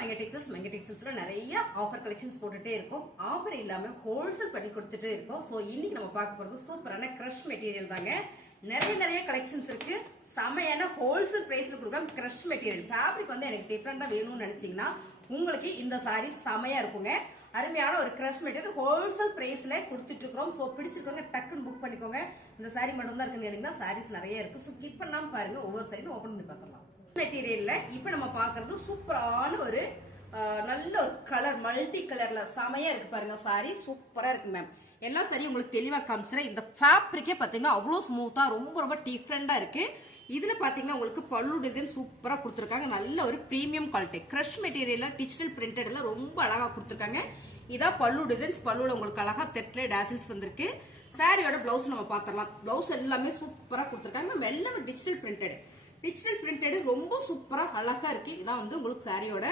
மங்க டெக்ஸ்டைல்ஸ்ல நிறைய offer collections போட்டுட்டே இருக்கும். ஆஃபர் இல்லாம ஹோல்சேல் பண்ணி கொடுத்துட்டே இருக்கோம். சோ இன்னைக்கு நம்ம பார்க்க போறது சூப்பரான கிரஷ் மெட்டீரியல் தாங்க. நிறைய கலெக்ஷன்ஸ் இருக்கு. செமையான ஹோல்சேல் பிரைஸ்ல கொடுக்குறோம். கிரஷ் மெட்டீரியல் ஃபேப்ரிக் வந்து எனக்கு டிஃபரெண்டா வேணும்னு நினைச்சீங்கன்னா உங்களுக்கு இந்த சாரி செமையா இருக்குங்க. அருமையான ஒரு கிரஷ் மெட்டீரியல் ஹோல்சேல் பிரைஸ்ல கொடுத்துட்டு இருக்கோம். சோ பிடிச்சிருக்கோங்க டக்குன்னு புக் பண்ணிக்கோங்க. இந்த சாரி மட்டும் தான் இருக்குன்னு நினைக்கிறீங்கன்னா சாரீஸ் நிறைய இருக்கு. சோ கிளிக் பண்ணாம பாருங்க, ஒவ்வொரு சாரியும் ஓபன் பண்ணி பார்க்கலாம். மெட்டீரியல்ல இப்ப நம்ம பாக்குறது சூப்பரான ஒரு நல்ல ஒரு கலர், மல்டி கலர்ல செமையா இருக்கு பாருங்க. சாரி சூப்பரா இருக்கு மேம். எல்லா சாரியும் உங்களுக்கு தெளிவா காமிச்சிடறேன். இந்த ஃபேப்ரிக்கே பாத்தீங்கன்னா அவ்வளவு ஸ்மூத்தா ரொம்ப டிஃப்ரெண்டா இருக்கு. இதுல பாத்தீங்கன்னா உங்களுக்கு பல்லு டிசைன் சூப்பரா கொடுத்துருக்காங்க. நல்ல ஒரு பிரீமியம் குவாலிட்டி கிரஷ் மெட்டீரியல்ல டிஜிட்டல் பிரிண்டட்ல ரொம்ப அழகா கொடுத்துருக்காங்க. இதான் பல்லு டிசைன்ஸ். பல்லுல உங்களுக்கு அழகா தெட்ல டாசில்ஸ் வந்திருக்கு. சாரியோட பிளவுஸ் நம்ம பாத்திரலாம். பிளவுஸ் எல்லாமே சூப்பரா கொடுத்துருக்காங்க. நம்ம எல்லாமே டிஜிட்டல் பிரிண்டட் ரொம்ப சூப்பரா அழகா இருக்கு. இதான் வந்து உங்களுக்கு சாரியோட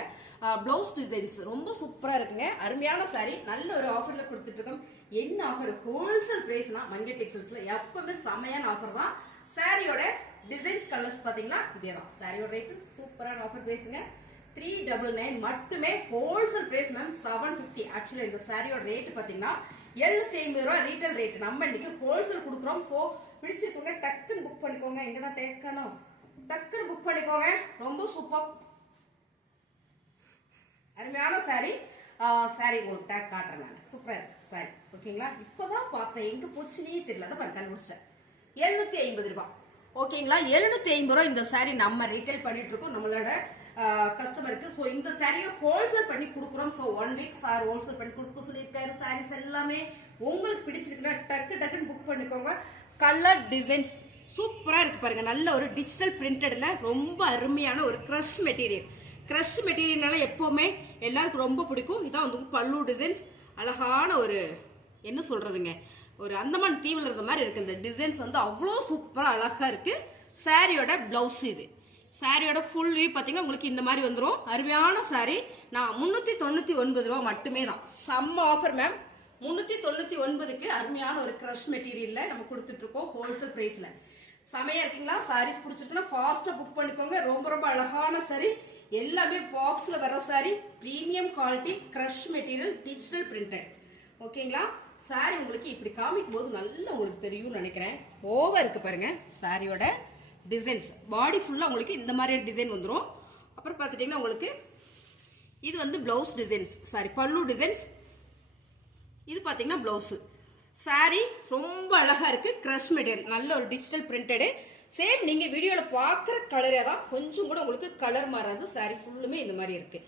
பிளவுஸ் டிசைன்ஸ் ரொம்ப சூப்பரா இருக்குங்க. அருமையான சாரி நல்ல ஒரு ஆஃபர்ல கொடுத்துட்டு இருக்கோம். என்ன ஆஃபர்? ஹோல்சேல் பிரைஸ்னா மங்க டெக்ஸ்டைல்ஸ்ல எப்பவுமே செமையான ஆஃபர் தான். சாரியோட டிசைன்ஸ் கலர்ஸ் பாத்தீங்கன்னா இதேதான். சாரியோட ரேட் சூப்பரான ஆஃபர் பிரைஸ்ங்க. 399 மட்டுமே. Wholesale price ma'am 750. ஆக்சுவலி இந்த சாரியோட ரேட் பாத்தீங்கன்னா 750 ரூபாய் ரீட்டைல் ரேட். நம்ம இன்னைக்கு ஹோல்சேல் கொடுக்குறோம். சோ பிடிச்சிருக்கோங்க டக்குன்னு புக் பண்ணிக்கோங்க. எங்கன்னா டேக்கணும் டக்குன்னு புக் பண்ணிக்கோங்க. ரொம்ப சூப்பர் அருமையான சாரி. சாரி உங்களுக்கு டேக் காட்டுறேன் நான். சூப்பரா இருக்கு சாரி. ஓகேங்களா? இப்பதான் பார்த்தேன், எங்க போச்சுனே தெரியல. அதை பாருங்க, கண்டுபிடிச்சிட்டேன். 750 ரூபாய். ஓகேங்களா? 750 ரூபாய் இந்த சாரி நம்ம ரீட்டைல் பண்ணிட்டு இருக்கோம் நம்மளோட கஸ்டமருக்கு. சோ இந்த சாரியை ஹோல்சேல் பண்ணி கொடுக்குறோம். சோ 1 வீக் சார் ஹோல்சேல் பண்ணி கொடுக்க சொல்லியிருக்காரு. சாரீஸ் எல்லாமே உங்களுக்கு பிடிச்சிருக்குன்னா டக்குன்னு புக் பண்ணிக்கோங்க. கலர் டிசைன்ஸ் சூப்பரா இருக்கு பாருங்க. நல்ல ஒரு டிஜிட்டல் பிரிண்டட்ல ரொம்ப அருமையான ஒரு கிரஷ் மெட்டீரியல். கிரஷ் மெட்டீரியல்னால எப்பவுமே எல்லாருக்கும் ரொம்ப பிடிக்கும். இதான் வந்து பல்லு டிசைன்ஸ். அழகான ஒரு என்ன சொல்றதுங்க, ஒரு அந்தமான் தீவுல இருந்த மாதிரி இருக்கு. இந்த டிசைன்ஸ் வந்து அவ்வளவு சூப்பரா அழகா இருக்கு. சாரியோட பிளவுஸ் இது. சாரியோட ஃபுல் வியூ பாத்தீங்கன்னா உங்களுக்கு இந்த மாதிரி வந்துடும். அருமையான சாரி. நான் 399 ரூபாய் மட்டுமே தான். செம்ம ஆஃபர் மேம். 399க்கு அருமையான ஒரு கிரஷ் மெட்டீரியல்ல நம்ம கொடுத்துட்டு இருக்கோம் ஹோல்சேல் பிரைஸ்ல. செமையா இருக்குங்களா? சாரீஸ் பிடிச்சிருக்குன்னா ஃபாஸ்டா புக் பண்ணிக்கோங்க. ரொம்ப அழகான சாரி. எல்லாமே பாக்ஸ்ல வர sorry. Premium quality crush material digital printed. ஓகேங்களா? சாரி உங்களுக்கு இப்படி காமிக்கும் போது நல்லா உங்களுக்கு தெரியும் நினைக்கிறேன். ஓவர் இருக்கு பாருங்க. சாரியோட டிசைன்ஸ் பாடி ஃபுல்லா உங்களுக்கு இந்த மாதிரி டிசைன் வந்துடும். அப்புறம் பாத்துட்டீங்கன்னா உங்களுக்கு இது வந்து பிளவுஸ் டிசைன்ஸ். சாரி பல்லு டிசைன்ஸ். இது பாத்தீங்கன்னா பிளவுஸ். சாரி ரொம்ப அழகா இருக்கு. கிரஷ் மெட்டீரியல் நல்ல ஒரு டிஜிட்டல் பிரிண்டட். சேம் நீங்க வீடியோல பாக்குற கலரே தான். கொஞ்சம் கூட உங்களுக்கு கலர் மாறாது. சாரி ஃபுல்லுமே இந்த மாதிரி இருக்கு.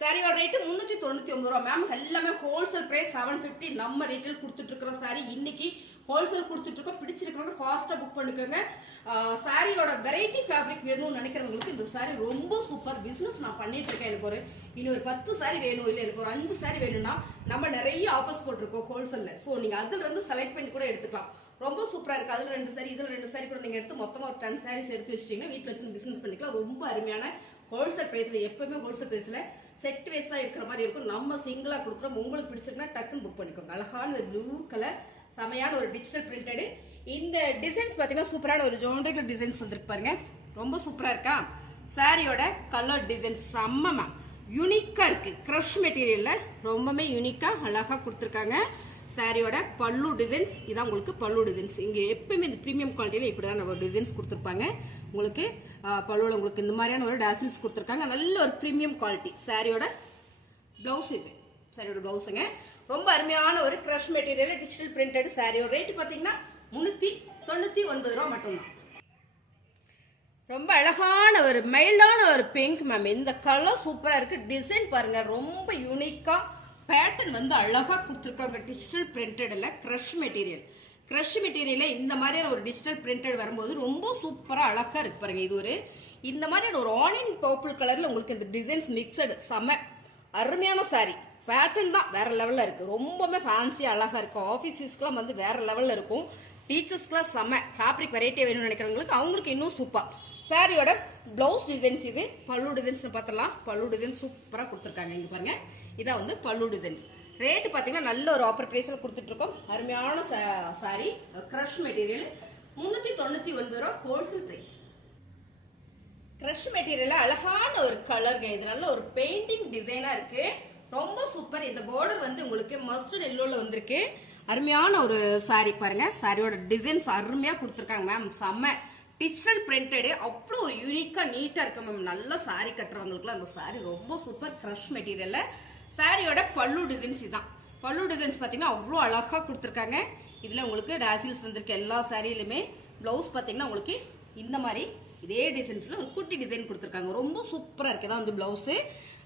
சாரியோட ரேட் 399 ரூபாய் மேம். எல்லாமே ஹோல்சேல் பிரைஸ் 750. நம்ம ரீட்டைல் கொடுத்துட்டு இருக்கிற சாரி இன்னைக்கு ஹோல்சேல் கொடுத்துட்டு இருக்கோம். பிடிச்சிருக்கவங்க ஃபாஸ்டா புக் பண்ணிக்கோங்க. சாரியோட வெரைட்டி ஃபேப்ரிக் வேணும்னு நினைக்கிறவங்களுக்கு இந்த சாரி ரொம்ப சூப்பர். பிசினஸ் நான் பண்ணிட்டு இருக்கேன். எனக்கு இன்னும் ஒரு 10 சாரி வேணும், இல்ல எனக்கு ஒரு 5 சாரி வேணும்னா நம்ம நிறைய ஆஃபர்ஸ் போட்டிருக்கோம் ஹோல்சேல்ல. சோ நீங்க அதுல இருந்து செலக்ட் பண்ணி கூட எடுத்துக்கலாம். ரொம்ப சூப்பரா இருக்கு. அதுல 2 சாரி, இதுல 2 சாரி கூட நீங்க எடுத்து மொத்தமா ஒரு 10 சாரீஸ் எடுத்து வச்சிட்டீங்கன்னா வீட்டுல வச்சு பிசினஸ் பண்ணிக்கலாம். ரொம்ப அருமையான ஹோல்சேல் பிரைஸ்ல. எப்பவுமே ஹோல்சேல் பிரைஸ்ல செட் வைஸ் தான் இருக்கிற மாதிரி இருக்கும். நம்ம சிங்கிளா கொடுக்குறோம். உங்களுக்கு பிடிச்சிருக்குன்னா டக்குன்னு புக் பண்ணிக்கோங்க. அழகான ப்ளூ கலர் செமையான ஒரு டிஜிட்டல் பிரிண்டட். இந்த டிசைன்ஸ் பாத்தீங்கன்னா சூப்பரான ஒரு ஜோமெட்ரிக்கல் டிசைன்ஸ் வந்துருக்கு பாருங்க. ரொம்ப சூப்பரா இருக்கா? சாரியோட கலர் டிசைன்ஸ் செம்ம மேம். யூனிக்கா இருக்கு. கிரஷ் மெட்டீரியல்ல ரொம்பவே யூனிக்கா அழகா கொடுத்துருக்காங்க. சாரியோட பல்லு டிசைன்ஸ் இதான் உங்களுக்கு பல்லு டிசைன்ஸ். இங்க எப்பவுமே இந்த பிரீமியம் குவாலிட்டியில இப்படிதான் நம்ம டிசைன்ஸ் கொடுத்துருப்பாங்க. உங்களுக்கு பல்லுல உங்களுக்கு இந்த மாதிரியான ஒரு டாசில்ஸ் கொடுத்துருக்காங்க. நல்ல ஒரு பிரீமியம் குவாலிட்டி. சாரியோட பிளவுஸ் இது. சாரியோட பிளவுஸுங்க ரொம்ப அருமையான ஒரு கிரஷ் மெட்டீரியல் டிஜிட்டல் பிரிண்டட். சாரியோட ரேட் பாத்தீங்கன்னா 399 ரூபாய் மட்டும்தான். ரொம்ப அழகான ஒரு மைல்டான ஒரு பிங்க் மேம். இந்த கலர் சூப்பரா இருக்கு. டிசைன் பாருங்க ரொம்ப யூனிக்கா. பேட்டர்ன் வந்து அழகா கொடுத்துருக்காங்க. டிஜிட்டல் பிரிண்டட்ல கிரஷ் மெட்டீரியல். கிரஷ் மெட்டீரியல்ல இந்த மாதிரியான ஒரு டிஜிட்டல் பிரிண்டட் வரும்போது ரொம்ப சூப்பரா அழகா இருக்கு பாருங்க. இது ஒரு இந்த மாதிரியான ஒரு ஆனியன் பர்பிள் கலர்ல உங்களுக்கு இந்த டிசைன்ஸ் மிக்சடு செம அருமையான சாரி. பேட்டர்ன் தான் வேற லெவல்ல இருக்கு. ரொம்பவே ஃபேன்சியா அழகா இருக்கு. ஆபீஸஸ்க்குலாம் வந்து வேற லெவல்ல இருக்கும். டீச்சர்ஸ்க்குலாம் செம. ஃபேப்ரிக் வெரைட்டி வேணும்னு நினைக்கிறவங்களுக்கு அவங்களுக்கு இன்னும் சூப்பர். சாரியோட பிளவுஸ் டிசைன்ஸ் இது. பல்லு டிசைன்ஸ் பார்த்தலாம். பல்லு டிசைன்ஸ் சூப்பரா கொடுத்துருக்காங்க. இங்க பாருங்க, இதான் வந்து பல்லு டிசைன்ஸ். ரேட் பாத்தீங்கன்னா நல்ல ஒரு ஆஃபர் பிரைஸ்ல கொடுத்துட்டு இருக்கோம். அருமையான சாரி கிரஷ் மெட்டீரியல் 399 ரூபாய் ஹோல்சேல் பிரைஸ். கிரஷ் மெட்டீரியல்ல அழகான ஒரு கலருங்க. இது நல்ல ஒரு பெயிண்டிங் டிசைனா இருக்கு. ரொம்ப சூப்பர். இந்த பார்டர் வந்து உங்களுக்கு மஸ்டர்ட் எல்லோல வந்திருக்கு. அருமையான ஒரு சாரி பாருங்க. சாரியோட டிசைன்ஸ் அருமையா கொடுத்துருக்காங்க மேம். செம்ம டிஜிட்டல் பிரிண்டட். அவ்வளோ ஒரு யூனிக்கா நீட்டா இருக்கு மேம். நல்ல சாரி கட்டுறவங்களுக்குலாம் அந்த சாரி ரொம்ப சூப்பர். கிரஷ் மெட்டீரியல்ல சாரியோட பல்லு டிசைன்ஸ் இதான். பல்லு டிசைன்ஸ் பாத்தீங்கன்னா அவ்வளோ அழகா கொடுத்துருக்காங்க. இதுல உங்களுக்கு டாசில்ஸ் வந்திருக்கு எல்லா சாரியிலுமே. பிளவுஸ் பாத்தீங்கன்னா உங்களுக்கு இந்த மாதிரி இதே டிசைன்ஸ்ல ஒரு குட்டி டிசைன் கொடுத்துருக்காங்க. ரொம்ப சூப்பரா இருக்கு. இதான் வந்து பிளவுஸ்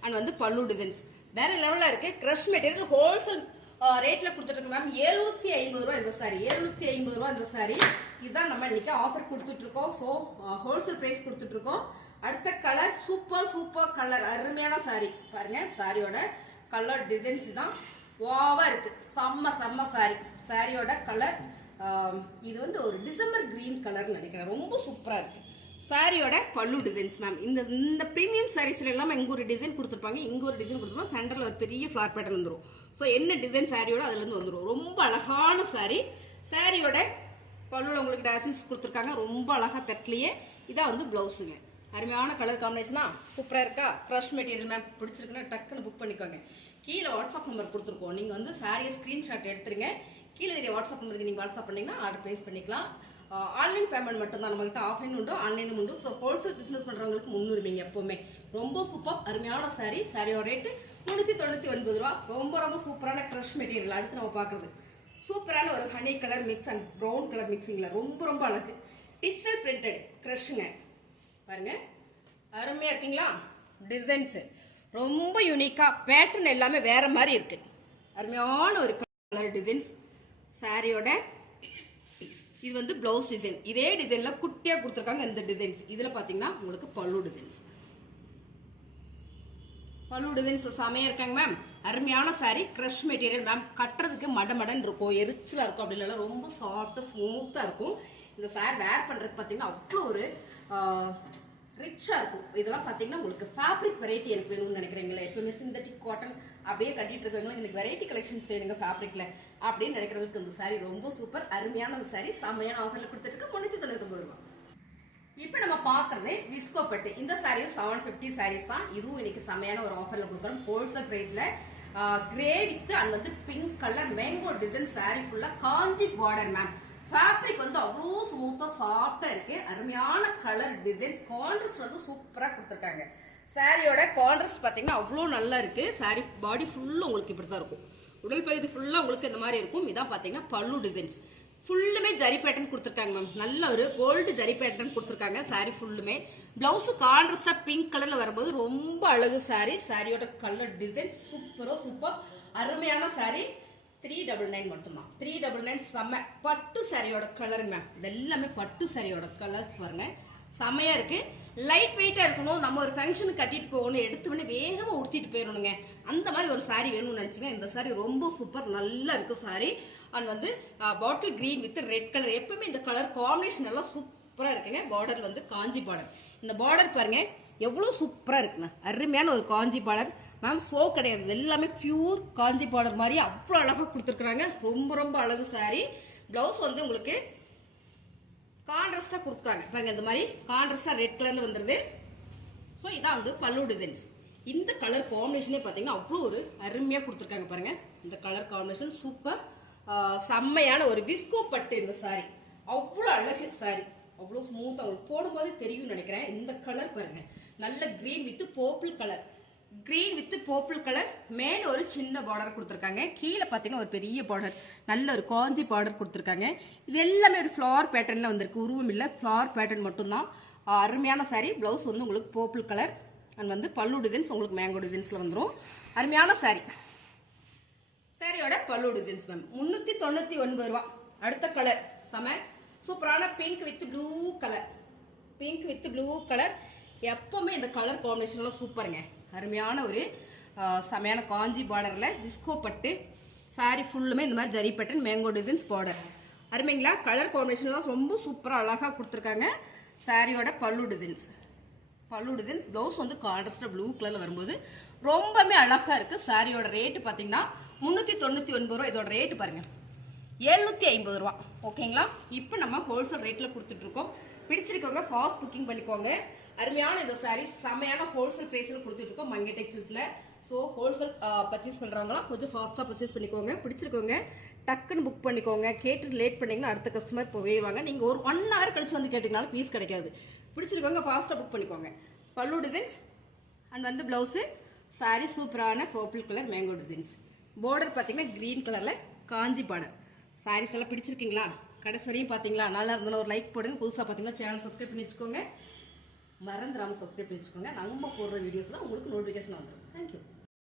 அண்ட் வந்து பல்லு டிசைன்ஸ் வேற லெவலா இருக்கு. கிரஷ் மெட்டீரியல் ஹோல்சேல் ரேட்ல கொடுத்துட்டு இருக்கு மேம். 750 ரூபாய் இந்த சாரி. 750 ரூபாய் இந்த சாரி. இதுதான் நம்ம இன்னைக்கு ஆஃபர் கொடுத்துட்டு இருக்கோம். ஸோ ஹோல்சேல் பிரைஸ் கொடுத்துட்டு இருக்கோம். அடுத்த கலர் சூப்பர் கலர். அருமையான சாரி பாருங்க. சாரியோட கலர் டிசைன்ஸ் தான் வாவா இருக்கு. செம்ம சாரி. சாரியோட கலர் இது வந்து ஒரு டிசம்பர் கிரீன் கலர் நினைக்கிறேன். ரொம்ப சூப்பரா இருக்கு. சாரியோட பல்லு டிசைன்ஸ் மேம். இந்த பிரீமியம் சாரீஸ்ல எல்லாம் இங்க ஒரு டிசைன் கொடுத்துருப்பாங்க, இங்க ஒரு டிசைன் கொடுத்துருப்பாங்க. சென்டர்ல ஒரு பெரிய ஃபிளார் பேட்டர்ன் வந்துடும். ஸோ என்ன டிசைன் சாரியோட அதுல இருந்து வந்துடும். ரொம்ப அழகான சாரி. சாரியோட பல்லுல உங்களுக்கு டாசல்ஸ் கொடுத்துருக்காங்க. ரொம்ப அழகா தட்டலையே. இதான் வந்து பிளவுஸுங்க. அருமையான கலர் காம்பினேஷனா சூப்பரா இருக்கா? கிரஷ் மெட்டீரியல் மேம் பிடிச்சிருக்குன்னா டக்குன்னு புக் பண்ணிக்கோங்க. கீழே வாட்ஸ்அப் நம்பர் கொடுத்துருக்கோம். நீங்க வந்து சாரியை ஸ்கிரீன்ஷாட் எடுத்துருங்க. கீழே தெரிய வாட்ஸ்அப் நம்பருக்கு நீங்க வாட்ஸ்அப் பண்ணீங்கன்னா ஆர்டர் பிளேஸ் பண்ணிக்கலாம். ஆன்லைன் பேமெண்ட் மட்டும் தான் நம்மகிட்ட. ஆஃப்லைன் உண்டு, ஆன்லைனும் உண்டு. ஸோ ஹோல்சேல் பிசினஸ் பண்றவங்களுக்கு முன்னுரிமைங்க எப்பவுமே. ரொம்ப சூப்பர். அருமையான சாரி. சாரியோட ரேட்டு 399 ரூபா. ரொம்ப சூப்பரான கிரஷ் மெட்டீரியல். அடுத்து நம்ம பாக்குறது சூப்பரான ஒரு honey colour mix and brown colour மிக்சிங்ல ரொம்ப அழகு. டிஜிட்டல் பிரிண்டட் கிரஷ்ங்க பாருங்க. அருமையா இருக்கீங்களா? டிசைன்ஸ் ரொம்ப யூனிக்கா, பேட்டர்ன் எல்லாமே வேற மாதிரி இருக்கு. அருமையான ஒரு கலர் டிசைன்ஸ். சாரியோட இது வந்து பிளவுஸ் டிசைன். இதே டிசைன்ல குட்டியா கொடுத்துருக்காங்க இந்த டிசைன்ஸ். இதுல பாத்தீங்கன்னா உங்களுக்கு பல்லு டிசைன்ஸ். பல்லு டிசைன்ஸ் செமையா இருக்காங்க மேம். அருமையான சாரி. Crush material ma'am. கட்டுறதுக்கு மடமடன் இருக்கும், எரிச்சலா இருக்கும். அப்படி இல்லைன்னா ரொம்ப சாஃப்டா ஸ்மூத்தா இருக்கும். இந்த சாரி வேர் பண்றதுக்கு பாத்தீங்கன்னா அவ்வளோ ஒரு ரிச்சா இருக்கும். இதெல்லாம் பாத்தீங்கன்னா உங்களுக்கு ஃபேப்ரிக் வெரைட்டி எனக்கு வேணும்னு நினைக்கிறீங்களா? எப்பவுமே சிந்தட்டிக் காட்டன் அப்படியே கட்டிட்டு இருக்கவங்க எனக்கு வெரைட்டி கலெக்ஷன்ஸ் வேணுங்க ஃபேப்ரிக்ல அப்படின்னு நினைக்கிறவங்களுக்கு இந்த சாரி ரொம்ப சூப்பர். அருமையான சாரி. செம்மையான ஆஃபர்ல கொடுத்துட்டு 399 ரூபாய். இப்ப நம்ம பாக்குறது விஸ்கோ பட்டு. இந்த சாரியும் 750 சாரீஸ் தான். இதுவும் இன்னைக்கு செம்மையான ஒரு ஆஃபர்ல கொடுக்குறோம். ஹோல்சேல் பிரைஸ்ல கிரே வித் அண்ட் வந்து pink colour mango design sorry ஃபுல்லா காஞ்சி பார்டர் மேம். ஃபேப்ரிக் வந்து அவ்வளோ ஸ்மூத்தா சாஃப்டா இருக்கு. அருமையான கலர் டிசைன்ஸ். கான்ட்ராஸ்ட் வந்து சூப்பரா கொடுத்துருக்காங்க. சாரியோட கான்ட்ராஸ்ட் பாத்தீங்கன்னா அவ்வளோ நல்லா இருக்கு. சாரி பாடி ஃபுல்லா உங்களுக்கு இப்படிதான் இருக்கும். உடல் பகுதி ஃபுல்லா உங்களுக்கு இந்த மாதிரி இருக்கும். இதான் பாத்தீங்கன்னா பல்லு டிசைன்ஸ். ஃபுல்லுமே ஜரி பேட்டர்ன் கொடுத்துருக்காங்க மேம். நல்ல ஒரு கோல்டு ஜரி பேட்டர்ன் கொடுத்துருக்காங்க. சாரி ஃபுல்லுமே. பிளவுஸ் கான்ட்ராஸ்டா பிங்க் கலர்ல வரும்போது ரொம்ப அழகு சாரி. சாரியோட கலர் டிசைன் சூப்பர். அருமையான சாரி. 399 மட்டும்தான். 399 செம்ம. பட்டு சாரியோட கலருங்க மேம். இது எல்லாமே பட்டு சாரியோட கலர்ஸ் பாருங்க. செம்மையா இருக்கு. லைட் வெயிட்டா இருக்கணும். நம்ம ஒரு ஃபங்க்ஷனுக்கு கட்டிட்டு போகணும், எடுத்து உடனே வேகமா உடுத்திட்டு போயிடணுங்க. அந்த மாதிரி ஒரு சாரி வேணும்னு நினைச்சீங்கன்னா இந்த சாரி ரொம்ப சூப்பர். நல்லா இருக்கு சாரி. அண்ட் வந்து bottle green with red colour. எப்பவுமே இந்த கலர் காம்பினேஷன் எல்லாம் சூப்பரா இருக்குங்க. பார்டர் வந்து காஞ்சி பார்டர். இந்த பார்டர் பாருங்க எவ்வளவு சூப்பரா இருக்குங்க. அருமையான ஒரு காஞ்சி பார்டர் மேம். சோ கிடையாது, எல்லாமே பியூர் காஞ்சி பார்டர் மாதிரி அவ்வளவு அழகா கொடுத்துருக்காங்க. ரொம்ப அழகு சாரி. பிளவுஸ் வந்து உங்களுக்கு கான்ட்ராஸ்டா கொடுத்துருக்காங்க பாருங்க. இந்த மாதிரி கான்ட்ராஸ்டா ரெட் கலர்ல வந்துருது. ஸோ இதான் வந்து பல்லு டிசைன்ஸ். இந்த கலர் காம்பினேஷனே பார்த்தீங்கன்னா அவ்வளோ ஒரு அருமையா கொடுத்துருக்காங்க பாருங்க. இந்த கலர் காம்பினேஷன் சூப்பர். செம்மையான ஒரு விஸ்கோ பட்டு இந்த சாரி. அவ்வளோ அழகு சாரி. அவ்வளோ ஸ்மூத்தா உங்களுக்கு போடும்போது தெரியும் நினைக்கிறேன். இந்த கலர் பாருங்க. நல்ல green with purple colour. Green with purple colour. மேல ஒரு சின்ன பார்டர் கொடுத்துருக்காங்க. கீழே பார்த்தீங்கன்னா ஒரு பெரிய பார்டர், நல்ல ஒரு காஞ்சி பார்டர் கொடுத்துருக்காங்க. இது எல்லாமே ஒரு ஃபிளவர் பேட்டர்ன்ல வந்திருக்கு. உருவம் இல்லை, ஃபிளவர் பேட்டர்ன் மட்டும்தான். அருமையான சாரி. பிளவுஸ் வந்து உங்களுக்கு பர்பிள் கலர் அண்ட் வந்து பல்லு டிசைன்ஸ் உங்களுக்கு மேங்கோ டிசைன்ஸ்ல வந்துடும். அருமையான சாரி. சாரியோட பல்லு டிசைன்ஸ் மேம். 399 ரூபா. அடுத்த கலர் செம சூப்பரான pink with blue colour. Pink with blue colour. எப்பவுமே இந்த கலர் காம்பினேஷன்லாம் சூப்பருங்க. அருமையான ஒரு செமையான காஞ்சி பார்டர்ல டிஸ்கோ பட்டு சாரி ஃபுல்லுமே இந்த மாதிரி zari pattern mango designs border. அருமைங்களா? கலர் காம்பினேஷன்லாம் ரொம்ப சூப்பரா அழகா கொடுத்துருக்காங்க. சாரியோட பல்லு டிசைன்ஸ். பிளவுஸ் வந்து கான்ட்ராஸ்டா ப்ளூ கலர்ல வரும்போது ரொம்பவே அழகா இருக்கு. சாரியோட ரேட்டு பாத்தீங்கன்னா 399 ரூபா. இதோட ரேட்டு பாருங்க 750 ரூபா. ஓகேங்களா? இப்போ நம்ம ஹோல்சேல் ரேட்ல கொடுத்துட்டு இருக்கோம். பிடிச்சிருக்கவங்க ஃபாஸ்ட் புக்கிங் பண்ணிக்கோங்க. அருமையான இந்த சாரீ செமையான ஹோல்சேல் பிரைஸ்ல கொடுத்துட்டு இருக்கோம் மங்கை டெக்ஸ்டைல்ஸ்ல. ஸோ ஹோல்சேல் பர்ச்சேஸ் பண்றவங்களாம் கொஞ்சம் ஃபாஸ்டா பர்ச்சேஸ் பண்ணிக்கோங்க. பிடிச்சிருக்கோங்க டக்குன்னு புக் பண்ணிக்கோங்க. கேட்டு லேட் பண்ணீங்கன்னா அடுத்த கஸ்டமர் போவேவாங்க. நீங்க ஒரு 1 hour கழிச்சு வந்து கேட்டீங்கனாலும் பீஸ் கிடைக்காது. பிடிச்சிருக்கோங்க ஃபாஸ்டா புக் பண்ணிக்கோங்க. பல்லு டிசைன்ஸ் அண்ட் வந்து பிளவுஸ் சாரி சூப்பரான purple colour mango designs. Border பாத்தீங்கன்னா கிரீன் கலர்ல காஞ்சி பார்டர். சாரீஸ் எல்லாம் பிடிச்சிருக்கீங்களா? கடைசி வரையும் பாத்தீங்களா? நல்லா இருந்தாலும் ஒரு லைக் போடுங்க. புதுசா பாத்தீங்கன்னா சேனல் சப்ஸ்கிரைப் பண்ணி வச்சுக்கோங்க. மறந்துடாம சப்ஸ்கிரைப் பண்ணி வச்சுக்கோங்க. நம்ம போடுற வீடியோஸ்லாம் உங்களுக்கு நோட்டிஃபிகேஷன் வந்துடும். தேங்க்யூ.